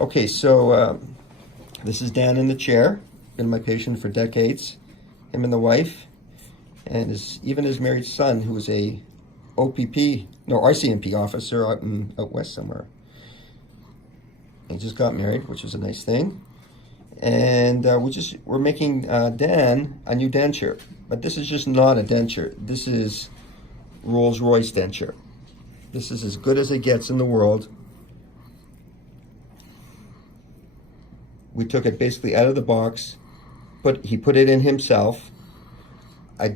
Okay, so this is Dan in the chair. Been my patient for decades. Him and the wife, and even his married son, who was a RCMP officer out west somewhere. He just got married, which was a nice thing. And we're making Dan a new denture, but this is just not a denture. This is Rolls-Royce denture. This is as good as it gets in the world. We took it basically out of the box. He put it in himself. I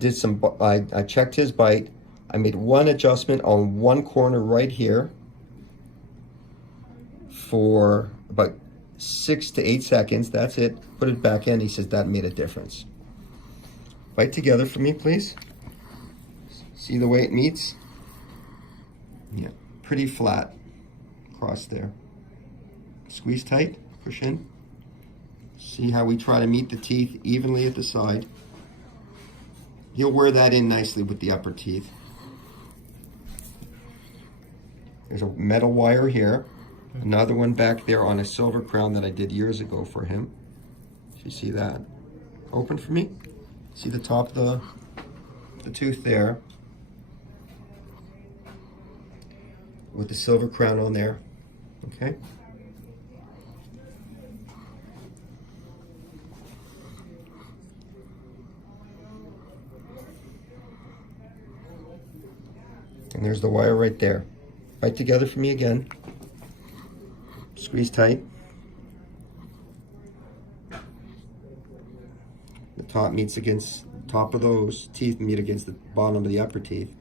checked his bite. I made one adjustment on one corner right here for about 6 to 8 seconds. That's it. Put it back in. He says that made a difference. Bite together for me, please. See the way it meets? Yeah, pretty flat across there. Squeeze tight, push in. See how we try to meet the teeth evenly at the side. He'll wear that in nicely with the upper teeth. There's a metal wire here. Another one back there on a silver crown that I did years ago for him. You see that? Open for me. See the top of the tooth there with the silver crown on there. Okay. And there's the wire right there. Bite together for me again. Squeeze tight. The top meets against top of those teeth meet against the bottom of the upper teeth.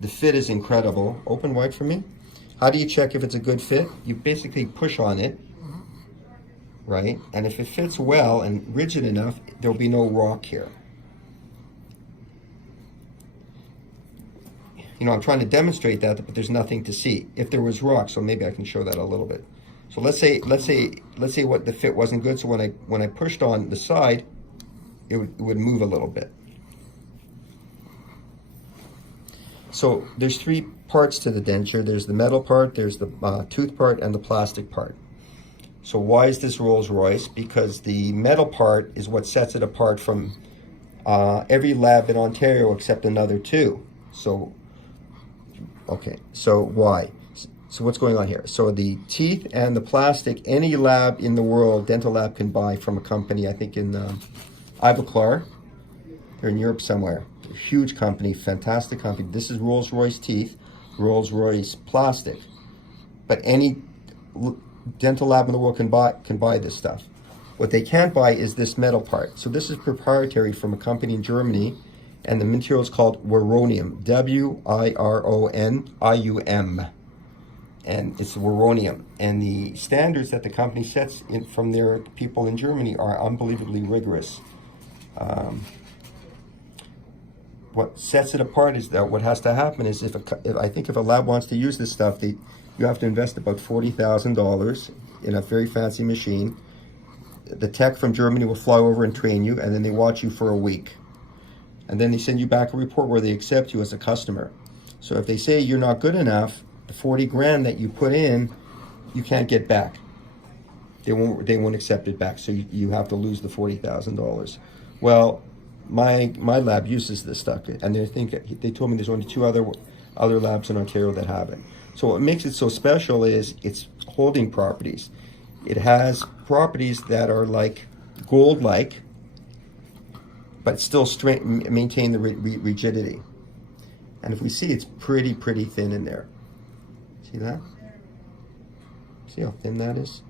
The fit is incredible. Open wide for me. How do you check if it's a good fit? You basically push on it, right? And if it fits well and rigid enough, there'll be no rock here. You know, I'm trying to demonstrate that, but there's nothing to see. If there was rock, so maybe I can show that a little bit. So let's say what the fit wasn't good. So when I pushed on the side, it would move a little bit. So there's 3 parts to the denture. There's the metal part, there's the tooth part, and the plastic part. So why is this Rolls-Royce? Because the metal part is what sets it apart from every lab in Ontario except another 2. So, okay, so why? So what's going on here? So the teeth and the plastic, any lab in the world, dental lab, can buy from a company, I think in Ivoclar. They're in Europe somewhere. A huge company, fantastic company. This is Rolls-Royce teeth, Rolls-Royce plastic. But any dental lab in the world can buy this stuff. What they can't buy is this metal part. So this is proprietary from a company in Germany, and the material is called Wironium, W-I-R-O-N-I-U-M. And it's Wironium. And the standards that the company sets from their people in Germany are unbelievably rigorous. What sets it apart is that what has to happen is if a lab wants to use this stuff, you have to invest about $40,000 in a very fancy machine. The tech from Germany will fly over and train you, and then they watch you for a week. And then they send you back a report where they accept you as a customer. So if they say you're not good enough, the 40 grand that you put in, you can't get back. They won't accept it back. So you have to lose the $40,000. Well, my lab uses this stuff, and they told me there's only 2 other labs in Ontario that have it. So what makes it so special is its holding properties. It has properties that are like gold-like, but still maintain the rigidity. And if we see, it's pretty thin in there. See that? See how thin that is?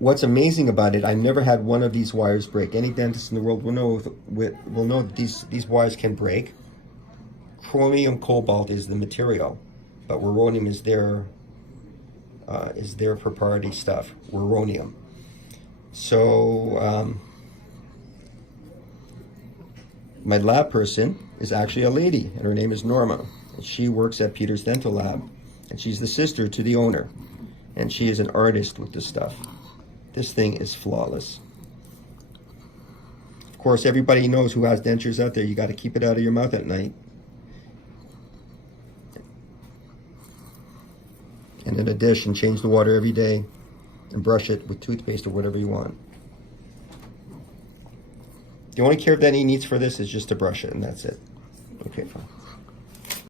What's amazing about it, I never had one of these wires break. Any dentist in the world will know that these wires can break. Chromium cobalt is the material, but Wironium is their proprietary stuff. Wironium. So my lab person is actually a lady, and her name is Norma. And she works at Peter's Dental Lab, and she's the sister to the owner, and she is an artist with this stuff. This thing is flawless. Of course, everybody knows who has dentures out there. You got to keep it out of your mouth at night. and in a dish and change the water every day and brush it with toothpaste or whatever you want. The only care that he needs for this is just to brush it, and that's it. Okay, fine.